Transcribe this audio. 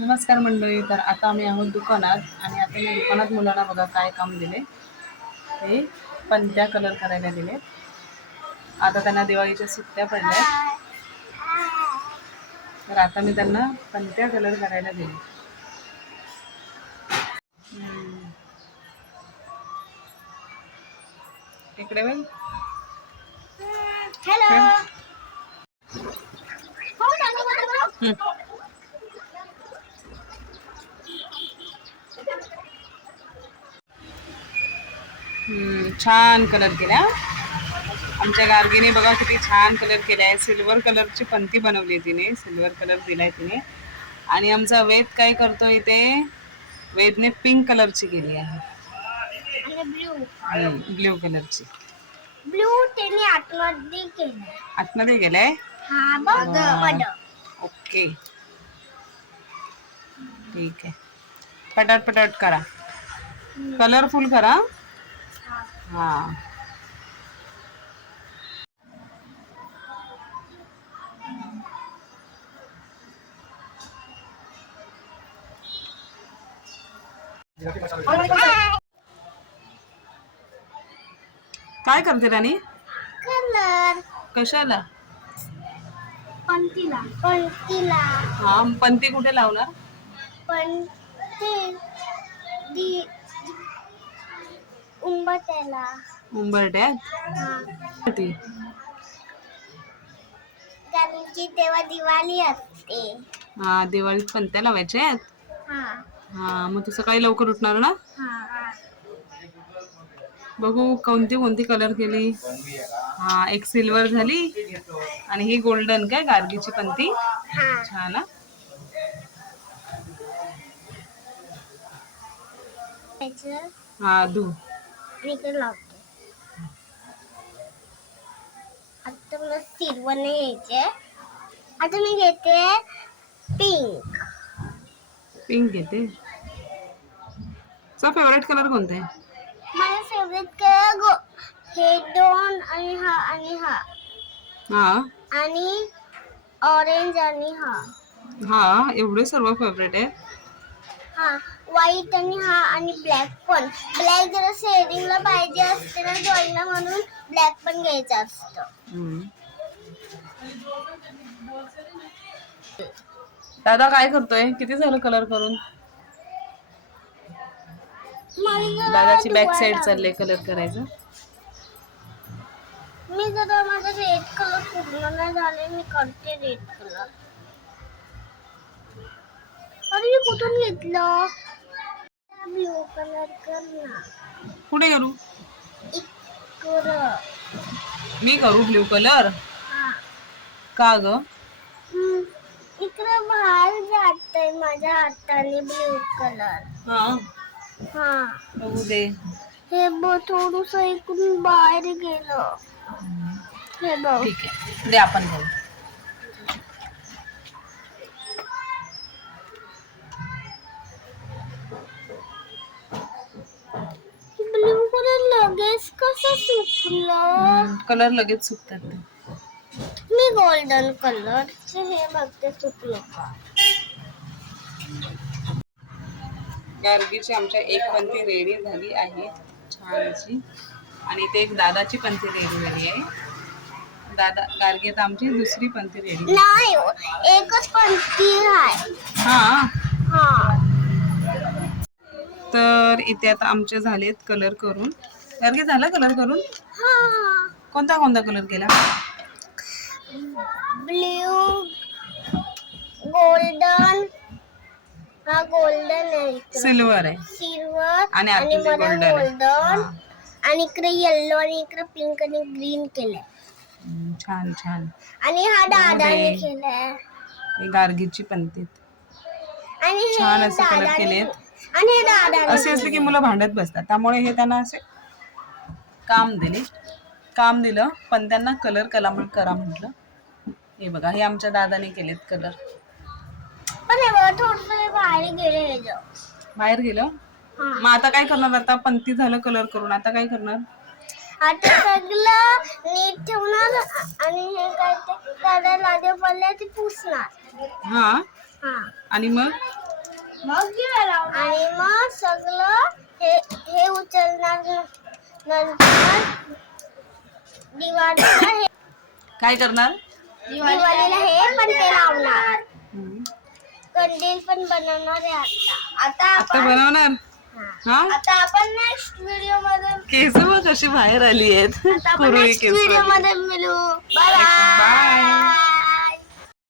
नमस्कार मंडळी तर आता आम्ही आहोत दुकानात आणि आता मी दुकानात मुलांना बघा काय काम दिले. हे पंत्या कलर करायला दिले. आता त्यांना दिवाळीच्या सुट्ट्या पडल्या. तर आता मी त्यांना पंत्या कलर करायला दिले. इकडे बाई हॅलो छान कलर केला आमच्या गार्गीने बघा किती छान कलर केला आहे सिल्वर कलरची पंती बनवली तिने. सिल्वर कलर दिलाय तिने. आणि आमचा वेद काय करतो इथे? वेदने पिंक कलरची केली आहे. ब्ल्यू. कलरची. ब्लू त्यांनी आतमध्ये केलं आतमध्ये गेलाय? हा ओके. ठीक आहे. पटाट पटाट करा. कलरफुल करा. हा. काय करते राणी? कलर. कशाला? पंतीला. पंतीला. हा पंती कुठे लावणार? पण उंबत्याला उंबरट्यात हा. कारण की तेव्हा दिवाळी असते. हा दिवाळीत पंत्या लावायच्या आहेत? हा. हा मग तू सकाळी लवकर उठणार ना? हा. बघू कोणती कोणती कलर केली? हा एक सिल्वर झाली आणि ही गोल्डन काय गार्गीची पंती? हा. छान हा. हा धू इकडे लावते. आता मला सिल्वर नाही घ्यायचे आता मी घेते पिंक पिंक घेते. तुझा फेवरेट कलर कोणता आहे? माझा फेवरेट कलर गो हे दोन आणि हा आणि हा. हा. आणि ऑरेंज आणि हा. हा एवढे सर्व फेवरेट आहे हा. व्हाईट आणि हा आणि ब्लॅक पण. ब्लॅक जरा शेडिंगला पाहिजे असते ना ड्रॉइंगला म्हणून ब्लॅक पण घ्यायचं असतं. दादा काय करतोय? किती झालं कलर करून? दादाची बॅक साइड. चालले कलर करायचं. मी जरा माझा रेड कलर पूर्ण नाही झाले मी करते रेड कलर अरे मी कुठून घेतलं? ब्लू कलर कर ना कुठे करू? इकडं मी करू ब्ल्यू कलर हा. का ग? हम्म, इकडं बाहेर जातंय माझ्या हाताने ब्लू कलर हा. हा. बघू दे. हे बघ थोडस इकडून बाहेर गेलं. हे बघ. ठीक आहे. दे आपण करू ब्लू कलर कसं सुकलं कलर लगेच सुकतात ते. मी गोल्डन कलरचे हे बघते सुकलं का? गार्गीची आमच्या एक पंथी रेडी झाली आहे. छान अशी आणि ते एक दादाची पंथी रेडी झाली आहे. दादा गार्गी तर आमची दुसरी पंथी रेडी नाही हो, एकच पंक्ती आहे. हा. हा. तर इथे आता आमचे झालेत कलर करून. गार्गी झाला कलर करून? हा. कोणता कोणता कलर केला? Blue golden. हा गोल्डन आहे सिल्वर आहे. सिल्वर आणि आणि आतमध्ये मला golden आहे. गोल्डन. हा. आणि इकडे येल्लो आणि इकडे पिंक आणि ग्रीन केलंय. हम्म, छान छान. आणि हा दादाने रे. केलाय. हे गार्गीची पंथी आणि हे छान असे कलर दादाने- केलेत. आणि हे दादाने असे असले की मुलं भांडत बसतात. त्यामुळे हे त्यांना असे काम दिले. काम दिलं पण त्यांना कलर कला करा म्हटलं. हे बघा हे आमच्या दादाने केलेत कलर बाहेर गेले हे. बाहेर गेलं? हा. मग आता काय करणार? आता पंथी झालं कलर करून. आता काय करणार? आता सगळं नीट ठेवणार आणि हे काय ते कलर लागेल पडले ते पुसणार. हा? हा. आणि मग? आणि मग सगळं हे हे उचलणार. नंतर काय करणार? दिवाळीला हे पण ते लावणार. हम्म. कंदील पण बनवणार आहे आता. आता आता बनवणार? हा. आता आपण नेक्स्ट व्हिडिओमध्ये केस बघ कशी बाहेर आली आहेत. आता आपण कुरळी नेक्स्ट केस व्हिडिओमध्ये मिळू. Bye bye